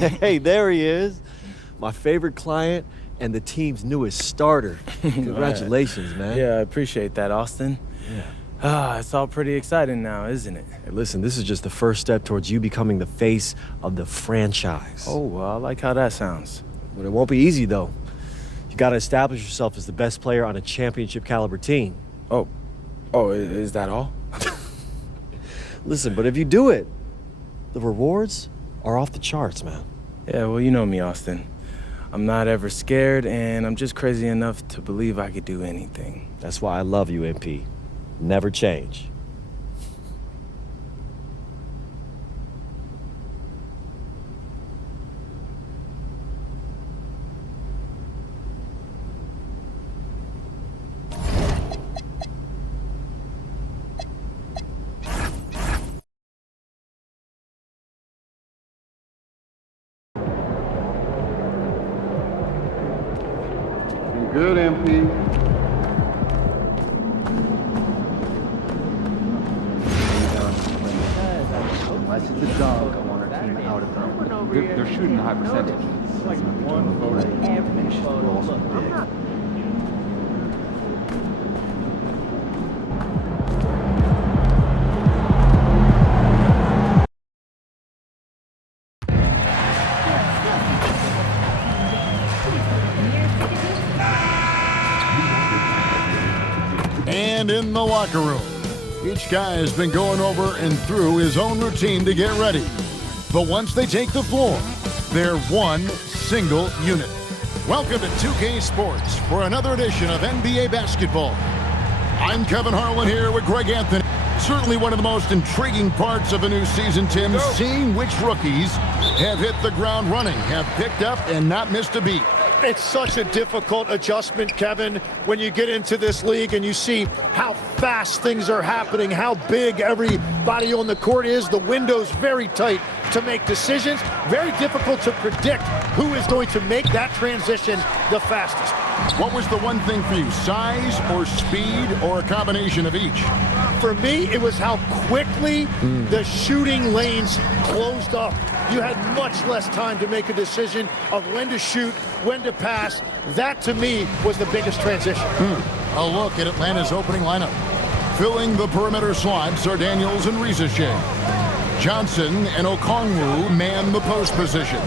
Hey, there he is. My favorite client and the team's newest starter. Congratulations, man. Yeah, I appreciate that, Austin. Yeah. It's all pretty exciting now, isn't it? Hey, listen, this is just the first step towards you becoming the face of the franchise. Oh, well, I like how that sounds. But it won't be easy, though. You gotta establish yourself as the best player on a championship caliber team. Oh, is that all? Listen, but if you do it, the rewards are off the charts, man. Yeah, well, you know me, Austin. I'm not ever scared, and I'm just crazy enough to believe I could do anything. That's why I love you, MP. Never change. Good, MP. Unless it's a dunk, I want our team out of them. They're shooting a high percentage. It's like one photo. Every photo. Look, And in the locker room, each guy has been going over and through his own routine to get ready. But once they take the floor, they're one single unit. Welcome to 2K Sports for another edition of NBA basketball. I'm Kevin Harlan here with Greg Anthony. Certainly one of the most intriguing parts of a new season, Tim, seeing which rookies have hit the ground running, have picked up and not missed a beat. It's such a difficult adjustment, Kevin, when you get into this league and you see how fast things are happening, how big everybody on the court is. The window's very tight to make decisions. Very difficult to predict who is going to make that transition the fastest. What was the one thing for you, size or speed or a combination of each? For me, it was how quickly the shooting lanes closed up. You had much less time to make a decision of when to shoot, when to pass. That, to me, was the biggest transition. A look at Atlanta's opening lineup. Filling the perimeter slots are Daniels and Rizashay. Johnson and Okongwu man the post position.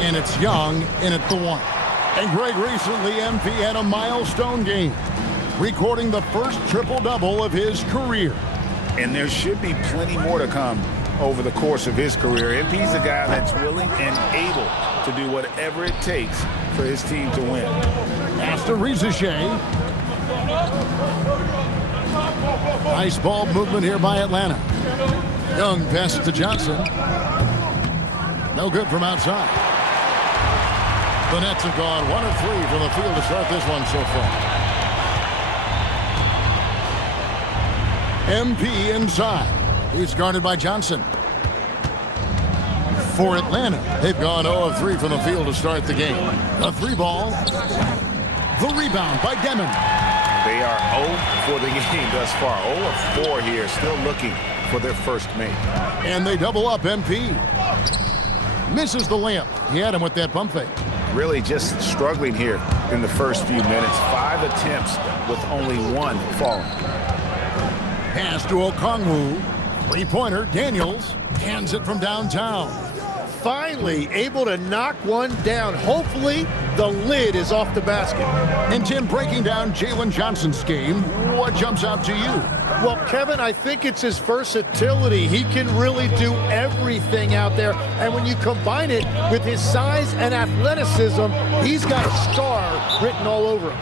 And it's Young in at the one. And Greg, recently MP had a milestone game, recording the first triple-double of his career. And there should be plenty more to come over the course of his career. MP's a guy that's willing and able to do whatever it takes for his team to win. Pass to Rizashay. Nice ball movement here by Atlanta. Young passes to Johnson. No good from outside. The Nets have gone 1 of 3 from the field to start this one so far. MP inside. He's guarded by Johnson. For Atlanta, they've gone 0 of 3 from the field to start the game. A 3-ball. The rebound by Demon. They are 0 for the game thus far. 0 of 4 here, still looking for their first make. And they double up MP. Misses the layup. He had him with that pump fake. Really just struggling here in the first few minutes. 5 attempts with only 1 falling. Pass to Okongwu. Three-pointer, Daniels hands it from downtown. Finally able to knock one down. Hopefully the lid is off the basket. And Tim, breaking down Jalen Johnson's game, what jumps out to you? Well, Kevin, I think it's his versatility. He can really do everything out there. And when you combine it with his size and athleticism, he's got a star written all over him.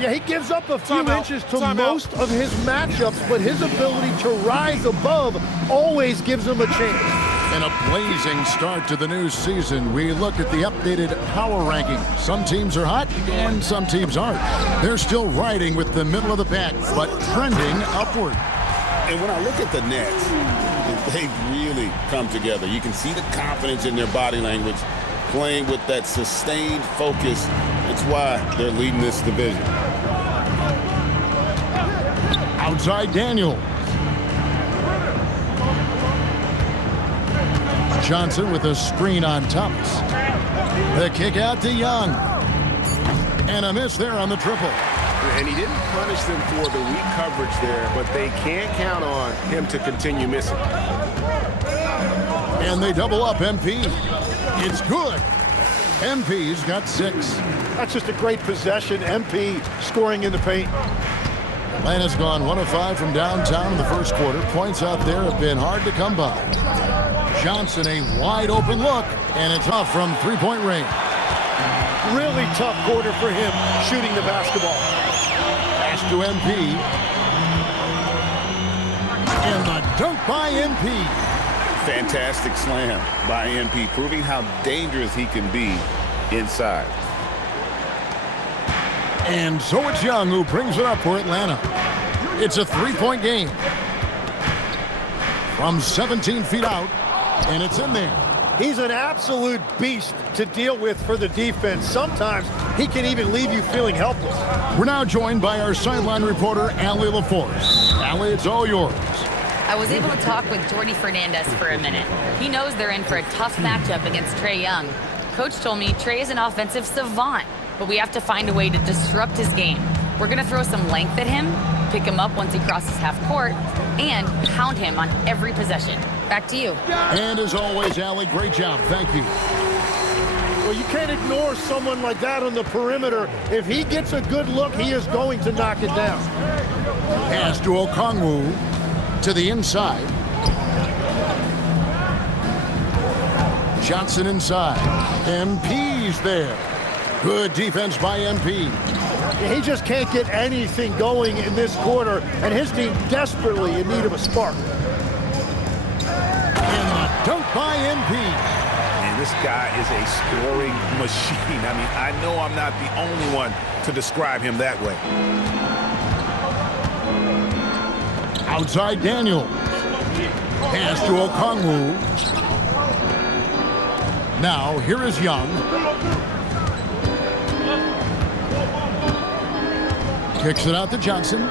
Yeah, he gives up a few inches to most of his matchups, but his ability to rise above always gives him a chance. And a blazing start to the new season. We look at the updated power ranking. Some teams are hot and some teams aren't. They're still riding with the middle of the pack, but trending upward. And when I look at the Nets, they've really come together. You can see the confidence in their body language, playing with that sustained focus. It's why they're leading this division. Outside Daniel. Johnson with a screen on Thomas. The kick out to Young. And a miss there on the triple. And he didn't punish them for the weak coverage there, but they can't count on him to continue missing. And they double up MP. It's good. MP's got 6. That's just a great possession. MP scoring in the paint. Atlanta's gone 1 of 5 from downtown in the first quarter. Points out there have been hard to come by. Johnson, a wide open look, and it's off from three-point range. Really tough quarter for him shooting the basketball. Pass to MP. And the dunk by MP. Fantastic slam by MP, proving how dangerous he can be inside. And so it's Young who brings it up for Atlanta. It's a three-point game. From 17 feet out, and it's in there. He's an absolute beast to deal with for the defense. Sometimes he can even leave you feeling helpless. We're now joined by our sideline reporter, Allie LaForce. Allie, it's all yours. I was able to talk with Jordy Fernandez for a minute. He knows they're in for a tough matchup against Trae Young. Coach told me Trae is an offensive savant, but we have to find a way to disrupt his game. We're going to throw some length at him, pick him up once he crosses half court, and pound him on every possession. Back to you. And as always, Allie, great job. Thank you. Well, you can't ignore someone like that on the perimeter. If he gets a good look, he is going to knock it down. Pass to Okongwu to the inside. Johnson inside. MP's there. Good defense by MP. He just can't get anything going in this quarter, and his team desperately in need of a spark. And the dunk by MP. And this guy is a scoring machine. I mean, I know I'm not the only one to describe him that way. Outside Daniel. Pass to Okongwu. Now, here is Young. Kicks it out to Johnson.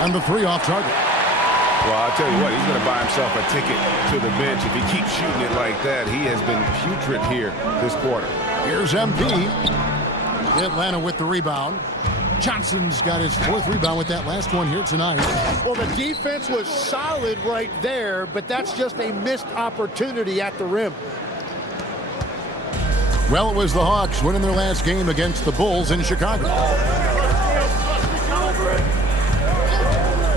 And the three off target. Well, I'll tell you what, he's going to buy himself a ticket to the bench. If he keeps shooting it like that, he has been putrid here this quarter. Here's MP. Atlanta with the rebound. Johnson's got his 4th rebound with that last one here tonight. Well, the defense was solid right there, but that's just a missed opportunity at the rim. Well, it was the Hawks winning their last game against the Bulls in Chicago.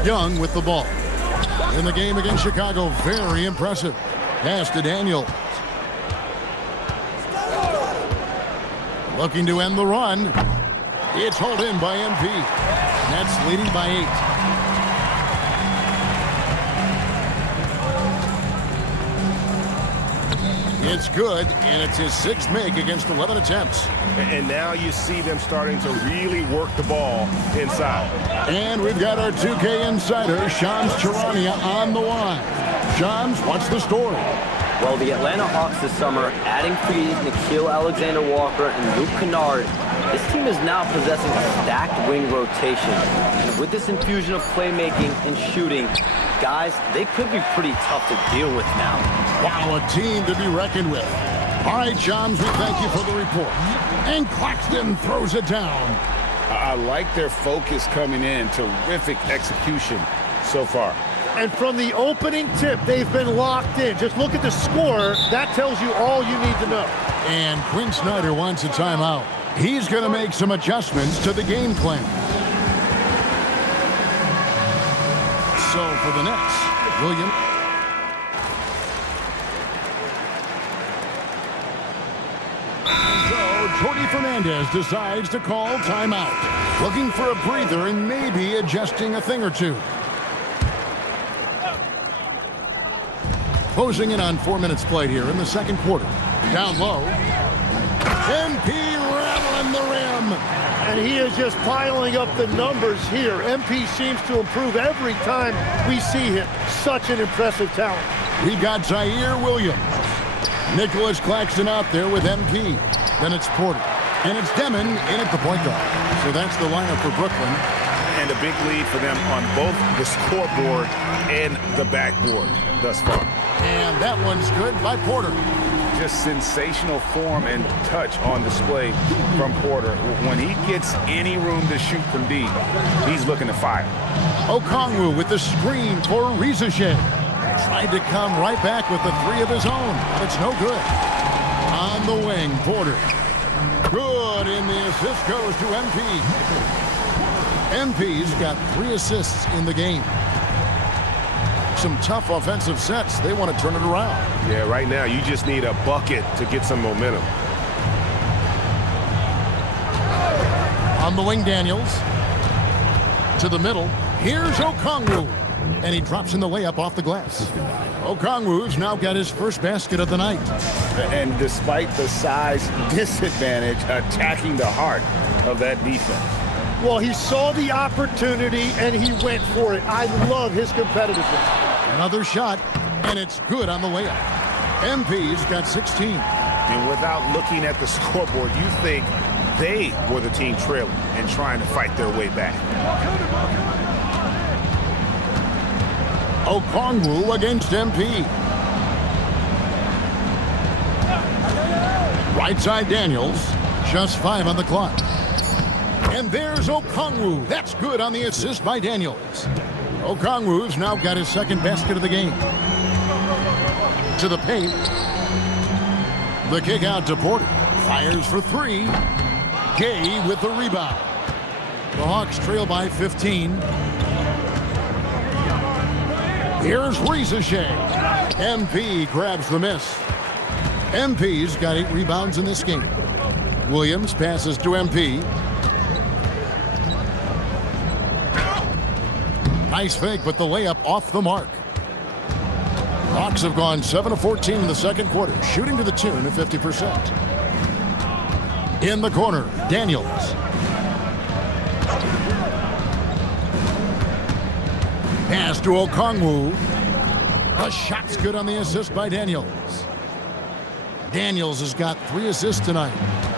Young with the ball. In the game against Chicago, very impressive. Pass to Daniel. Looking to end the run. It's hauled in by MP. Nets leading by 8. It's good, and it's his 6th make against 11 attempts. And now you see them starting to really work the ball inside. And we've got our 2K insider, Shams Charania, on the line. Shams, what's the story? Well, the Atlanta Hawks this summer, adding free Nickeil Alexander-Walker and Luke Kennard, this team is now possessing a stacked wing rotation. And with this infusion of playmaking and shooting, guys, they could be pretty tough to deal with now. Wow, a team to be reckoned with. All right, Shams, we thank you for the report. And Claxton throws it down. I like their focus coming in. Terrific execution so far. And from the opening tip, they've been locked in. Just look at the score. That tells you all you need to know. And Quinn Snyder wants a timeout. He's going to make some adjustments to the game plan. So for the Nets, William. So Jordy Fernandez decides to call timeout. Looking for a breather and maybe adjusting a thing or two. Closing in on 4 minutes played here in the second quarter. Down low. MP rattling the rim. And he is just piling up the numbers here. MP seems to improve every time we see him. Such an impressive talent. We got Zaire Williams. Nicholas Claxton out there with MP. Then it's Porter. And it's Demon in at the point guard. So that's the lineup for Brooklyn. And a big lead for them on both the scoreboard and the backboard thus far. And that one's good by Porter. Just sensational form and touch on display from Porter. When he gets any room to shoot from deep, he's looking to fire. Okongwu with the screen for Rizashe. Tried to come right back with the three of his own. It's no good. On the wing, Porter. Good, and the assist goes to MP. MP's got 3 assists in the game. Some tough offensive sets. They want to turn it around. Yeah, right now you just need a bucket to get some momentum. On the wing, Daniels. To the middle. Here's Okongwu. And he drops in the layup off the glass. Okongwu's now got his first basket of the night. And despite the size disadvantage, attacking the heart of that defense. Well, he saw the opportunity and he went for it. I love his competitiveness. Another shot, and it's good on the way up. MP's got 16. And without looking at the scoreboard, you think they were the team trailing and trying to fight their way back. Okongwu against MP. Right side Daniels, just 5 on the clock. And there's Okongwu. That's good on the assist by Daniels. Okongwu's now got his second basket of the game. To the paint. The kick out to Porter. Fires for 3. Gay with the rebound. The Hawks trail by 15. Here's Rizashe. MP grabs the miss. MP's got 8 rebounds in this game. Williams passes to MP. Nice fake, but the layup off the mark. Hawks have gone 7 of 14 in the second quarter, shooting to the tune of 50%. In the corner, Daniels. Pass to Okongwu. A shot's good on the assist by Daniels. Daniels has got 3 assists tonight.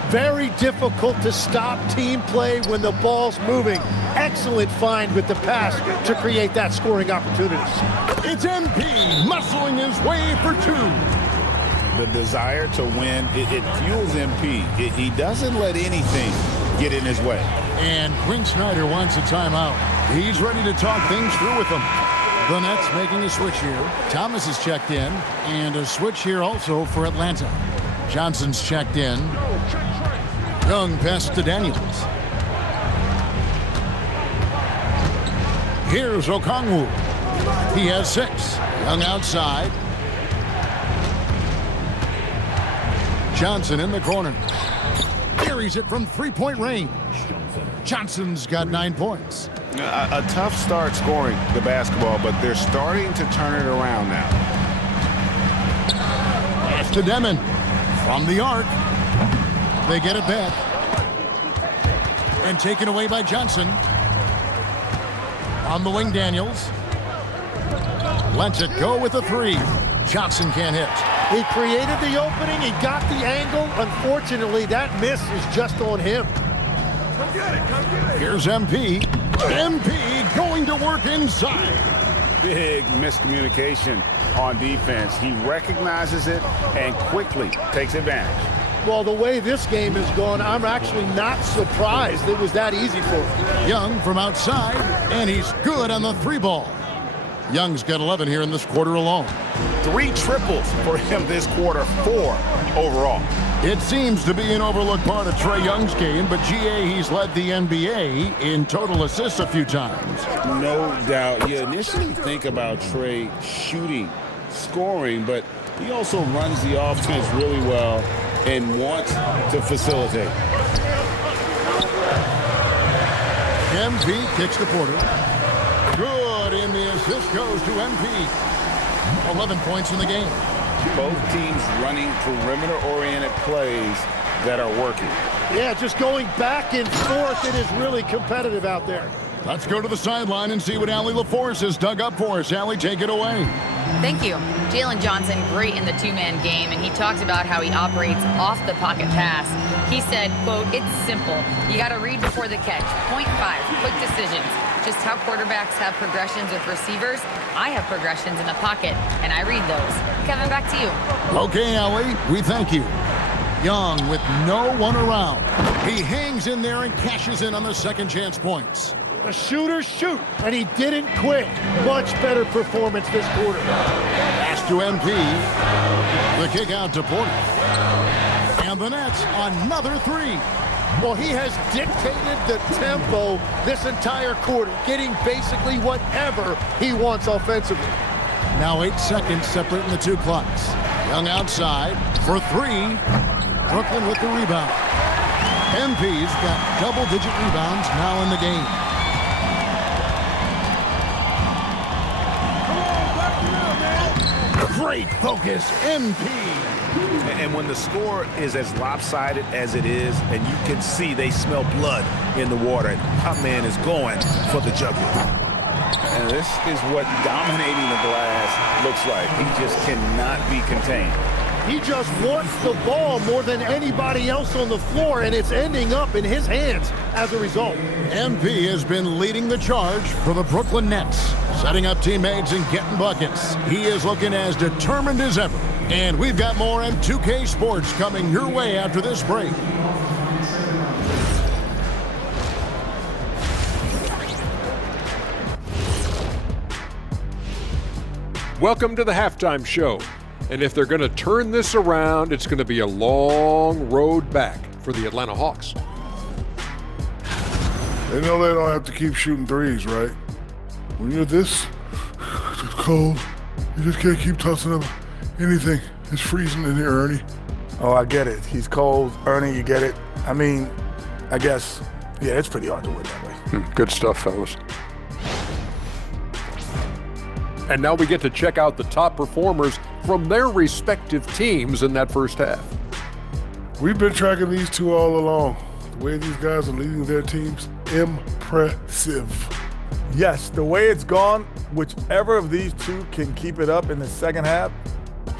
Very difficult to stop team play when the ball's moving. Excellent find with the pass to create that scoring opportunity. It's MP muscling his way for 2. The desire to win, it fuels MP. He doesn't let anything get in his way. And Quinn Snyder wants a timeout. He's ready to talk things through with them. The Nets making a switch here. Thomas is checked in, and a switch here also for Atlanta. Johnson's checked in. Young pass to Daniels. Here's Okongwu. He has 6. Young outside. Johnson in the corner. Carries it from 3-point range. Johnson's got 9 points. A tough start scoring the basketball, but they're starting to turn it around now. Pass to Demon. From the arc. They get it back. And taken away by Johnson. On the wing, Daniels. Lets it go with a 3. Johnson can't hit. He created the opening. He got the angle. Unfortunately, that miss is just on him. Come get it, come get it. Here's MP. MP going to work inside. Big miscommunication on defense. He recognizes it and quickly takes advantage. Well, the way this game has gone, I'm actually not surprised it was that easy for him. Young from outside, and he's good on the 3 ball. Young's got 11 here in this quarter alone. 3 triples for him this quarter, 4 overall. It seems to be an overlooked part of Trae Young's game, but GA, he's led the NBA in total assists a few times. No doubt. You initially think about Trae shooting, scoring, but he also runs the offense really well and wants to facilitate. MP kicks to Porter. Good, and the assist goes to MP. 11 points in the game. Both teams running perimeter-oriented plays that are working. Yeah, just going back and forth. It is really competitive out there. Let's go to the sideline and see what Allie LaForce has dug up for us. Allie, take it away. Thank you. Jalen Johnson, great in the 2-man game, and he talked about how he operates off the pocket pass. He said, quote, "It's simple. You got to read before the catch. Point 5, quick decisions. Just how quarterbacks have progressions with receivers, I have progressions in the pocket, and I read those. Kevin, back to you. Okay, Ellie, we thank you. Young with no one around. He hangs in there and cashes in on the second chance points. The shooters shoot, and he didn't quit. Much better performance this quarter. Pass to MP. The kick out to Porter. And the Nets, another three. Well, he has dictated the tempo this entire quarter, getting basically whatever he wants offensively. Now 8 seconds separating the two clocks. Young outside for three. Brooklyn with the rebound. MP's got double-digit rebounds now in the game. Great focus, MP. And when the score is as lopsided as it is, and you can see they smell blood in the water, our man is going for the jugular. And this is what dominating the glass looks like. He just cannot be contained. He just wants the ball more than anybody else on the floor, and it's ending up in his hands as a result. MP has been leading the charge for the Brooklyn Nets, setting up teammates and getting buckets. He is looking as determined as ever. And we've got more M2K Sports coming your way after this break. Welcome to the halftime show. And if they're going to turn this around, it's going to be a long road back for the Atlanta Hawks. They know they don't have to keep shooting threes, right? When you're this cold, you just can't keep tossing up anything. It's freezing in here, Ernie. Oh, I get it. He's cold. Ernie, you get it. I mean, I guess, yeah, it's pretty hard to win that way. Good stuff, fellas. And now we get to check out the top performers from their respective teams in that first half. We've been tracking these two all along. The way these guys are leading their teams, impressive. Yes, the way it's gone, whichever of these two can keep it up in the second half,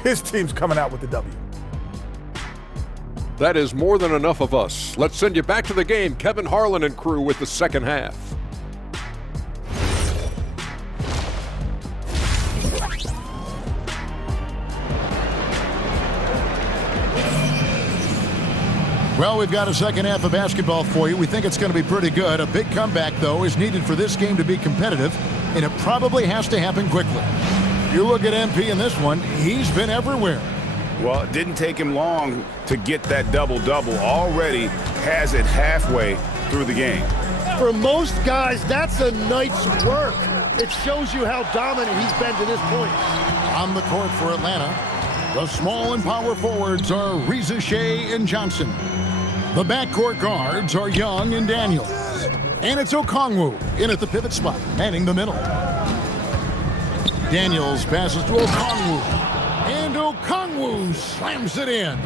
his team's coming out with the W. That is more than enough of us. Let's send you back to the game. Kevin Harlan and crew with the second half. Well, we've got a second half of basketball for you. We think it's going to be pretty good. A big comeback, though, is needed for this game to be competitive, and it probably has to happen quickly. You look at MP in this one, he's been everywhere. Well, it didn't take him long to get that double-double. Already has it halfway through the game. For most guys, that's a night's work. It shows you how dominant he's been to this point. On the court for Atlanta, the small and power forwards are Reza Shea and Johnson. The backcourt guards are Young and Daniels. And it's Okongwu in at the pivot spot, manning the middle. Daniels passes to Okongwu. And Okongwu slams it in.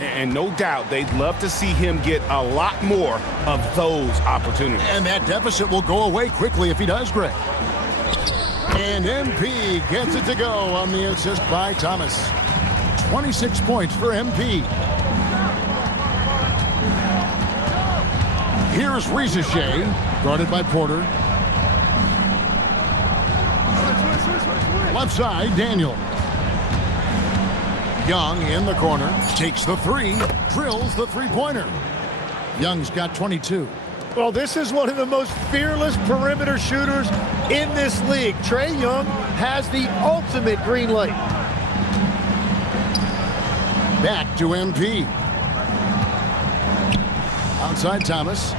And no doubt they'd love to see him get a lot more of those opportunities. And that deficit will go away quickly if he does, Greg. And MP gets it to go on the assist by Thomas. 26 points for MP. Here's Reza Shea, guarded by Porter. Left side, Daniel. Young in the corner, takes the three, drills the three-pointer. Young's got 22. Well, this is one of the most fearless perimeter shooters in this league. Trae Young has the ultimate green light. Back to MP. Outside Thomas.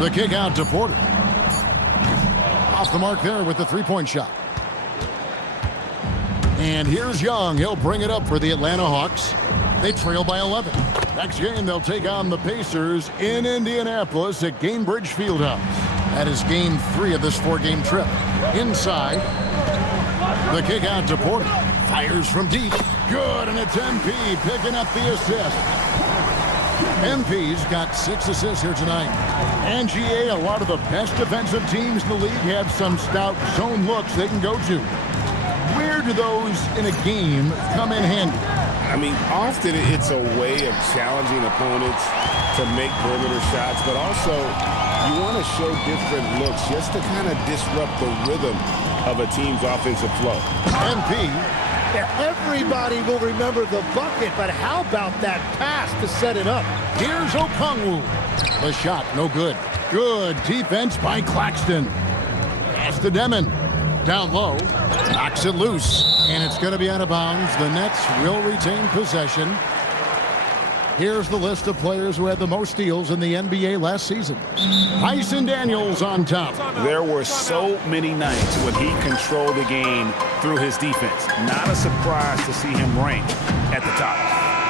The kick out to Porter. Off the mark there with the three-point shot. And here's Young. He'll bring it up for the Atlanta Hawks. They trail by 11. Next game, they'll take on the Pacers in Indianapolis at Gainbridge Fieldhouse. That is game 3 of this 4-game trip. Inside, the kick out to Porter. Fires from deep. Good, and it's MP picking up the assist. MP's got 6 assists here tonight. And GA, a lot of the best defensive teams in the league have some stout zone looks they can go to. Where do those in a game come in handy? I mean, often it's a way of challenging opponents to make perimeter shots, but also you want to show different looks just to kind of disrupt the rhythm of a team's offensive flow. MP. Yeah, everybody will remember the bucket, but how about that pass to set it up? Here's Okongwu. The shot, no good. Good defense by Claxton. Pass to Demon. Down low. Knocks it loose. And it's going to be out of bounds. The Nets will retain possession. Here's the list of players who had the most steals in the NBA last season. Tyson Daniels on top. There were so many nights when he controlled the game through his defense. Not a surprise to see him rank at the top.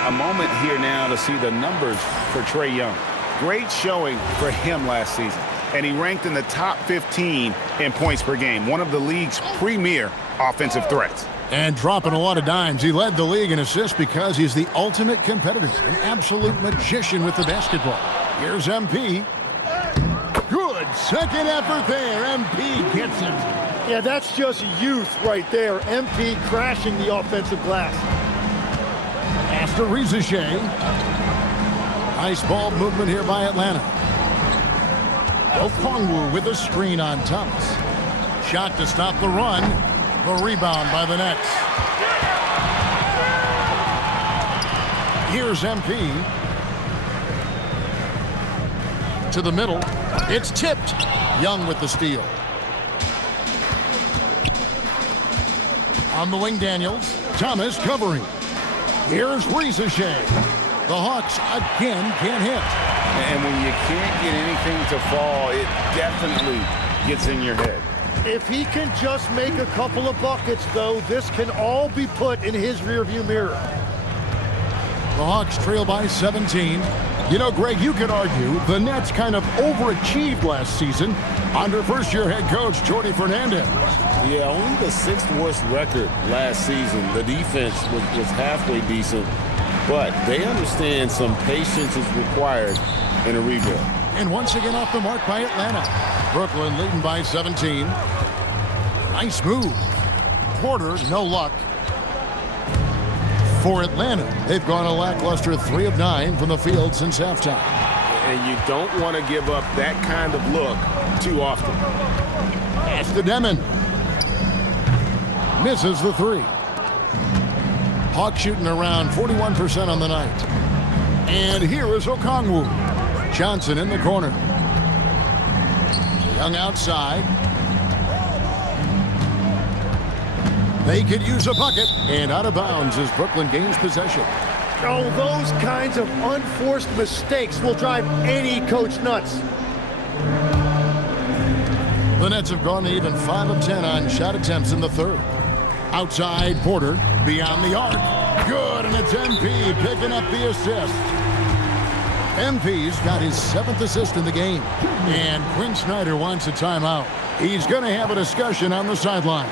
A moment here now to see the numbers for Trae Young. Great showing for him last season. And he ranked in the top 15 in points per game, one of the league's premier offensive threats. And dropping a lot of dimes. He led the league in assists because he's the ultimate competitor, an absolute magician with the basketball. Here's MP. Good second effort there. MP gets it. Yeah, that's just youth right there. MP crashing the offensive glass. Pass to Rizichet. Nice ball movement here by Atlanta. Okongwu with a screen on Thomas. Shot to stop the run. The rebound by the Nets. Here's MP. To the middle. It's tipped. Young with the steal. On the wing, Daniels. Thomas covering. Here's Rizichet. The Hawks again can't hit. And when you can't get anything to fall, it definitely gets in your head. If he can just make a couple of buckets, though, this can all be put in his rearview mirror. The Hawks trail by 17. You know, Greg, you could argue the Nets kind of overachieved last season under first-year head coach Jordy Fernandez. Yeah, only the 6th worst record last season. The defense was halfway decent, but they understand some patience is required in a rebuild. And once again off the mark by Atlanta. Brooklyn leading by 17. Nice move. Porter, no luck. For Atlanta, they've gone a lackluster 3 of 9 from the field since halftime. And you don't want to give up that kind of look too often. Pass to Demon. Misses the 3. Hawks shooting around 41% on the night. And here is Okongwu. Johnson in the corner. Young outside. They could use a bucket. And out of bounds as Brooklyn gains possession. Oh, those kinds of unforced mistakes will drive any coach nuts. The Nets have gone to even 5 of 10 on shot attempts in the 3rd. Outside, Porter. Beyond the arc. Good, and it's MP picking up the assist. MP's got his 7th assist in the game. And Quinn Snyder wants a timeout. He's going to have a discussion on the sideline.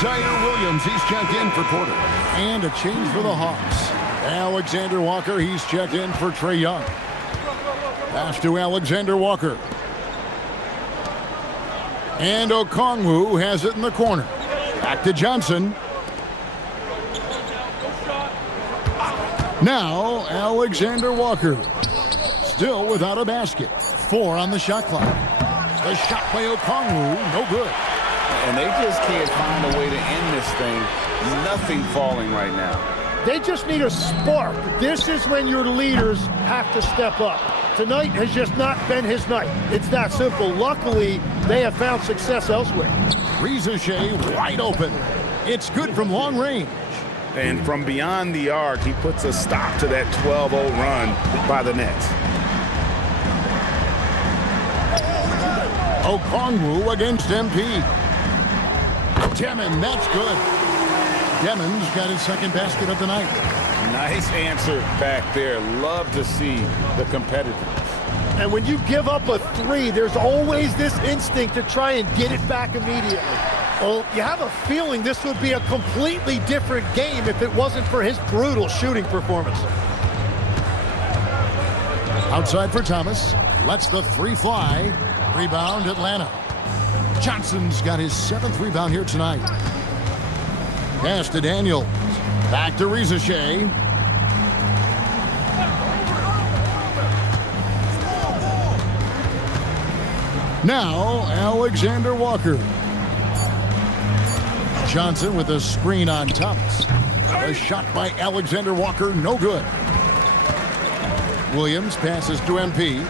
Zaire Williams, he's checked in for Porter. And a change for the Hawks. Alexander Walker, he's checked in for Trae Young. Pass to Alexander Walker. And Okongwu has it in the corner. Back to Johnson. Now, Alexander Walker. Still without a basket. 4 on the shot clock. The shot by Okongwu, no good. And they just can't find a way to end this thing. Nothing falling right now. They just need a spark. This is when your leaders have to step up. Tonight has just not been his night. It's that simple. Luckily, they have found success elsewhere. Rizichet wide open. It's good from long range. And from beyond the arc, he puts a stop to that 12-0 run by the Nets. Okongwu against MP. Demon, that's good. Demon's got his 2nd basket of the night. Nice answer back there. Love to see the competitiveness. And when you give up a 3, there's always this instinct to try and get it back immediately. Well, you have a feeling this would be a completely different game if it wasn't for his brutal shooting performance. Outside for Thomas. Lets the 3 fly. Rebound, Atlanta. Johnson's got his 7th rebound here tonight. Pass to Daniels. Back to Rizachet. Now, Alexander Walker. Johnson with a screen on Thomas. A shot by Alexander Walker, no good. Williams passes to MP.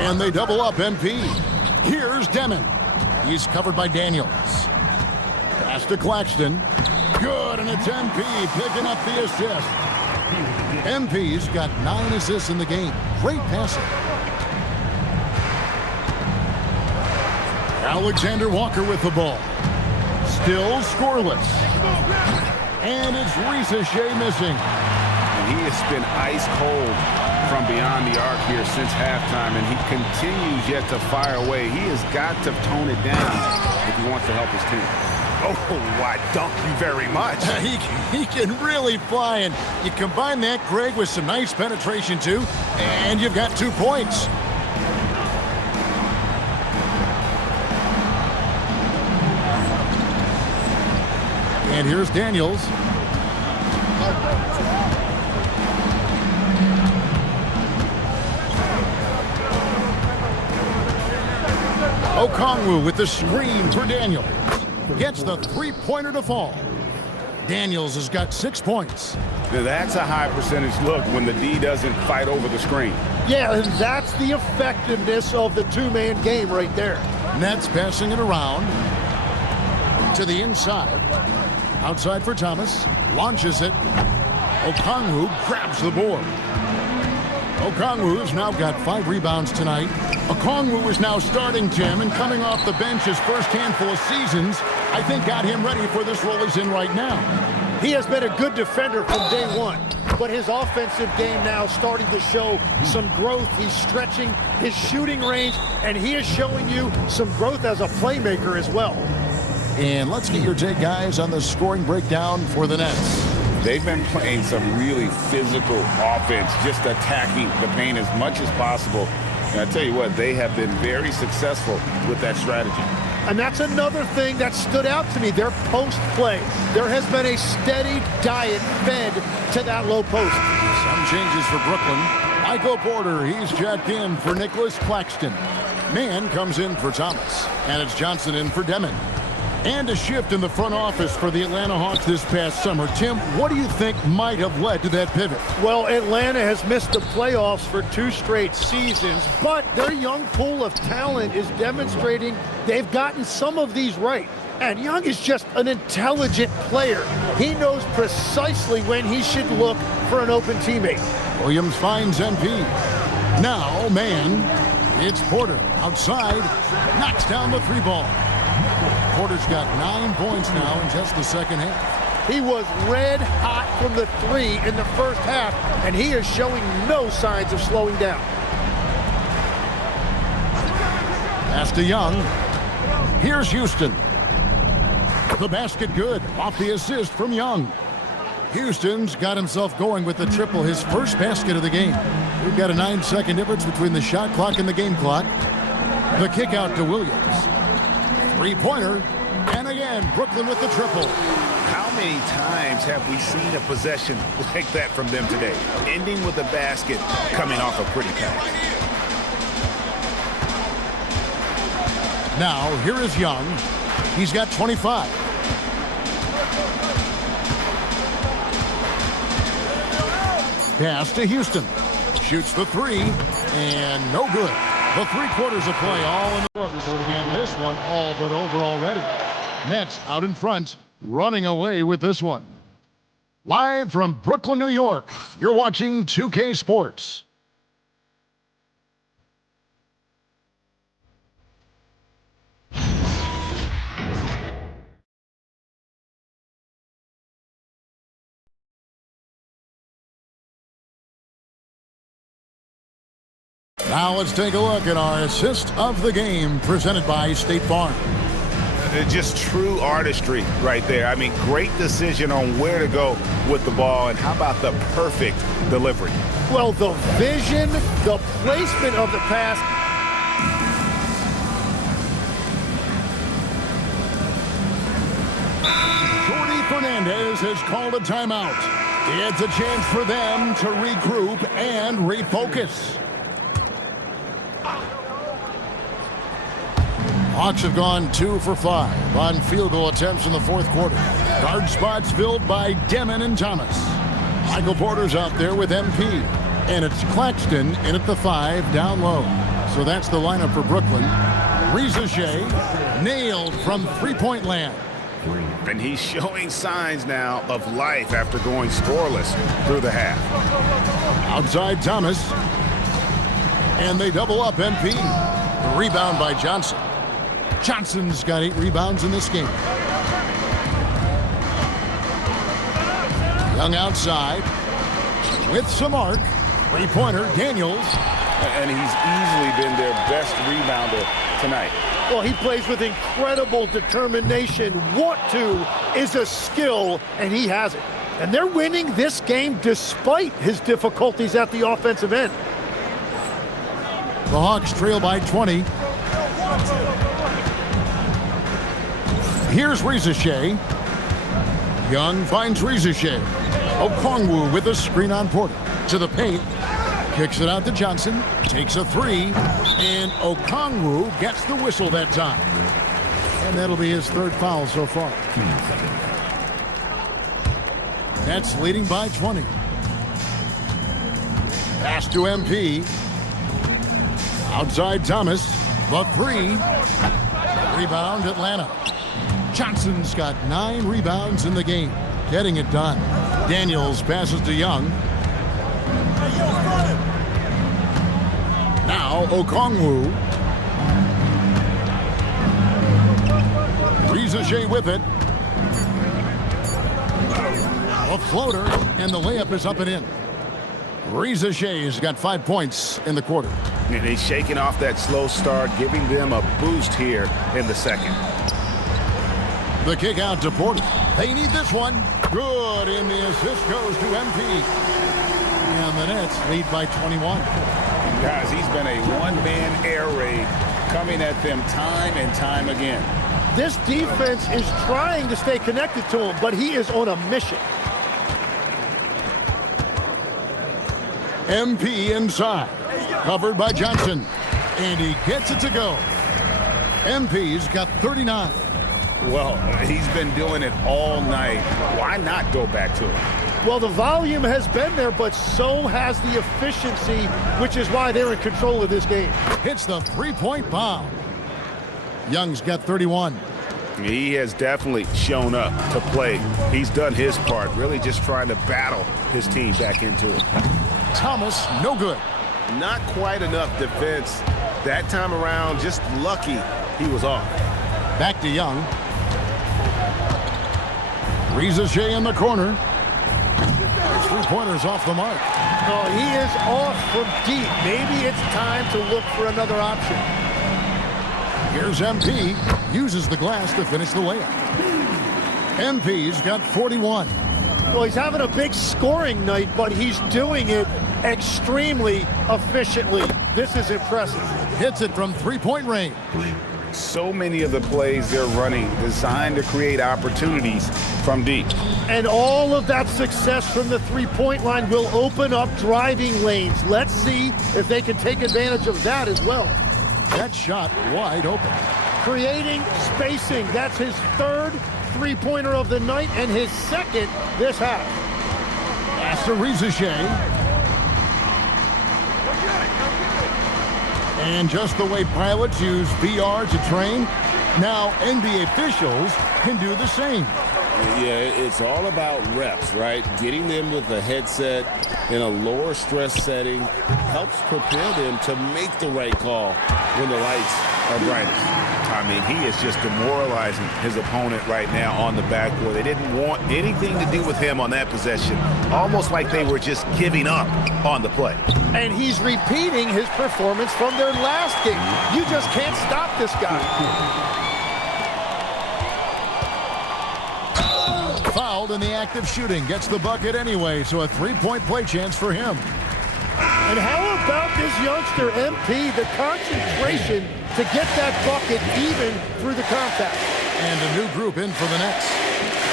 And they double up MP. Here's Demon. He's covered by Daniels. Pass to Claxton. Good, and it's MP picking up the assist. MP's got 9 assists in the game. Great passing. Alexander Walker with the ball. Still scoreless. And it's Rizachet missing. And he has been ice cold from beyond the arc here since halftime, and he continues yet to fire away. He has got to tone it down if he wants to help his team. Oh, why, thank you very much. He can really fly, and you combine that, Greg, with some nice penetration, too, and you've got 2 points. And here's Daniels. Okongwu with the screen for Daniels. Gets the three-pointer to fall. Daniels has got 6 points. Now that's a high percentage look when the D doesn't fight over the screen. Yeah, and that's the effectiveness of the two-man game right there. Nets passing it around to the inside. Outside for Thomas. Launches it. Okongwu grabs the board. Okongwu's now got 5 rebounds tonight. Okongwu is now starting, Tim, and coming off the bench his first handful of seasons, I think got him ready for this role he's in right now. He has been a good defender from day one, but his offensive game now starting to show some growth. He's stretching his shooting range, and he is showing you some growth as a playmaker as well. And let's get your take, guys, on the scoring breakdown for the Nets. They've been playing some really physical offense, just attacking the paint as much as possible. And I tell you what, they have been very successful with that strategy. And that's another thing that stood out to me, their post play. There has been a steady diet fed to that low post. Some changes for Brooklyn. Michael Porter, he's checked in for Nicholas Claxton. Mann comes in for Thomas. And it's Johnson in for Demon. And a shift in the front office for the Atlanta Hawks this past summer. Tim, what do you think might have led to that pivot? Well, Atlanta has missed the playoffs for 2 straight seasons, but their young pool of talent is demonstrating they've gotten some of these right. And Young is just an intelligent player. He knows precisely when he should look for an open teammate. Williams finds MP. Now, Mann. It's Porter outside. Knocks down the 3-ball. Porter's got 9 points now in just the second half. He was red hot from the 3 in the first half, and he is showing no signs of slowing down. Pass to Young. Here's Houston. The basket good. Off the assist from Young. Houston's got himself going with the triple, his first basket of the game. We've got a 9-second difference between the shot clock and the game clock. The kick out to Williams. 3-pointer, and again, Brooklyn with the triple. How many times have we seen a possession like that from them today? Ending with a basket, coming off a pretty pass. Now, here is Young. He's got 25. Pass to Houston. Shoots the 3, and no good. The 3 quarters of play all in the and this one all but over already. Nets out in front, running away with this one. Live from Brooklyn, New York, you're watching 2K Sports. Now let's take a look at our assist of the game presented by State Farm. Just true artistry right there. I mean, great decision on where to go with the ball, and how about the perfect delivery? Well, the vision, the placement of the pass. Jordy Fernandez. Fernandez has called a timeout. It's a chance for them to regroup and refocus. Hawks have gone 2 for 5 on field goal attempts in the fourth quarter. Guard spots filled by Demon and Thomas. Michael Porter's out there with MP. And it's Claxton in at the 5 down low. So that's the lineup for Brooklyn. Reza Shea nailed from three-point land. And he's showing signs now of life after going scoreless through the half. Outside Thomas. And they double up MP. The rebound by Johnson. Johnson's got 8 rebounds in this game. Young outside with some arc. Three-pointer, Daniels. And he's easily been their best rebounder tonight. Well, he plays with incredible determination. Want to is a skill, and he has it. And they're winning this game despite his difficulties at the offensive end. The Hawks trail by 20. Here's Reza Shea. Young finds Reza Shea. Okongwu with a screen on Porter. To the paint. Kicks it out to Johnson. Takes a 3. And Okongwu gets the whistle that time. And that'll be his 3rd foul so far. Nets leading by 20. Pass to MP. Outside Thomas. The 3. Rebound Atlanta. Johnson's got 9 rebounds in the game. Getting it done. Daniels passes to Young. Now Okongwu. Reza Shea with it. A floater, and the layup is up and in. Reza Shea's got 5 points in the quarter. And he's shaking off that slow start, giving them a boost here in the second. The kick out to Porter. They need this one. Good, and the assist goes to MP. And the Nets lead by 21. Guys, he's been a one-man air raid coming at them time and time again. This defense is trying to stay connected to him, but he is on a mission. MP inside. Covered by Johnson. And he gets it to go. MP's got 39. Well, he's been doing it all night. Why not go back to it? Well, the volume has been there, but so has the efficiency, which is why they're in control of this game. Hits the three-point bomb. Young's got 31. He has definitely shown up to play. He's done his part, really just trying to battle his team back into it. Thomas, no good. Not quite enough defense that time around. Just lucky he was off. Back to Young. Reza Shea in the corner. Three-pointers off the mark. Oh, he is off from deep. Maybe it's time to look for another option. Here's MP. Uses the glass to finish the layup. MP's got 41. Well, he's having a big scoring night, but he's doing it extremely efficiently. This is impressive. Hits it from three-point range. So many of the plays they're running designed to create opportunities from deep. And all of that success from the three-point line will open up driving lanes. Let's see if they can take advantage of that as well. That shot wide open. Creating spacing. That's his 3rd three-pointer of the night and his 2nd this half. Pass to Reza Shea. And just the way pilots use VR to train, now NBA officials can do the same. Yeah, it's all about reps, right? Getting them with a headset in a lower stress setting helps prepare them to make the right call when the lights are brightest. I mean, he is just demoralizing his opponent right now on the backboard. They didn't want anything to do with him on that possession. Almost like they were just giving up on the play. And he's repeating his performance from their last game. You just can't stop this guy. Fouled in the act of shooting. Gets the bucket anyway, so a three-point play chance for him. And how about this youngster, MP, the concentration to get that bucket even through the contact. And a new group in for the Nets.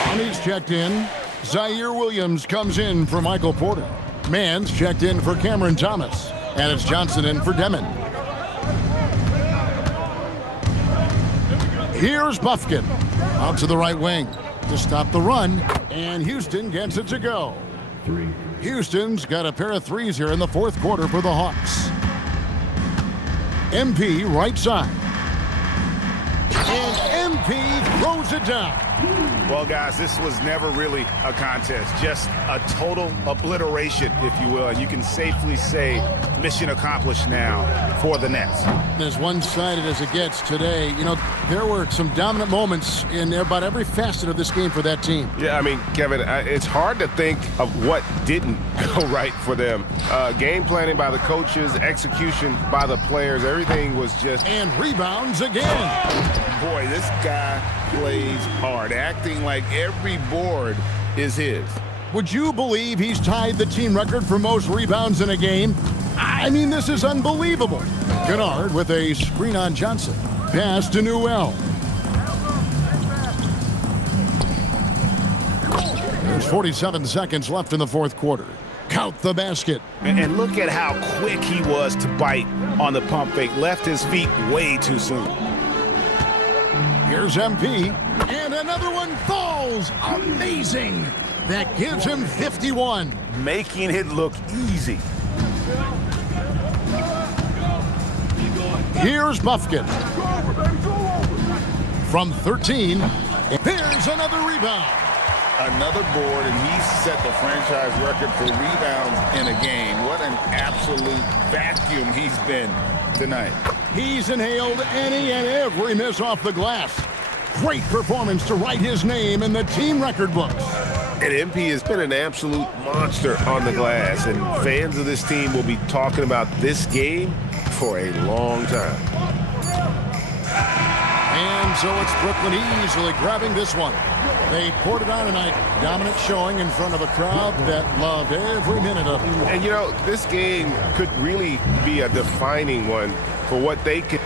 And he's checked in. Zaire Williams comes in for Michael Porter. Mann's checked in for Cameron Thomas. And it's Johnson in for Demon. Here's Buffkin. Out to the right wing to stop the run. And Houston gets it to go. Houston's got a pair of threes here in the fourth quarter for the Hawks. MP right side. And MP throws it down. Well, guys, this was never really a contest, just a total obliteration, if you will. And you can safely say mission accomplished now for the Nets. As one-sided as it gets today, you know, there were some dominant moments in about every facet of this game for that team. Yeah, I mean, Kevin, it's hard to think of what didn't go right for them. Game planning by the coaches, execution by the players, everything was just... And rebounds again. Boy, this guy plays hard, acting like every board is his. Would you believe he's tied the team record for most rebounds in a game? I mean, this is unbelievable. Kennard with a screen on Johnson. Pass to Newell. There's 47 seconds left in the fourth quarter. Count the basket. And look at how quick he was to bite on the pump fake. Left his feet way too soon. Here's MP. And another one falls. Amazing. That gives him 51. Making it look easy. Here's Buffkin. From 13. There's another rebound. Another board, and he's set the franchise record for rebounds in a game. What an absolute vacuum he's been tonight. He's inhaled any and every miss off the glass. Great performance to write his name in the team record books. And MP has been an absolute monster on the glass, and fans of this team will be talking about this game for a long time. And so it's Brooklyn easily grabbing this one. They poured it on tonight. Dominant showing in front of a crowd that loved every minute of it. And, you know, this game could really be a defining one for what they can.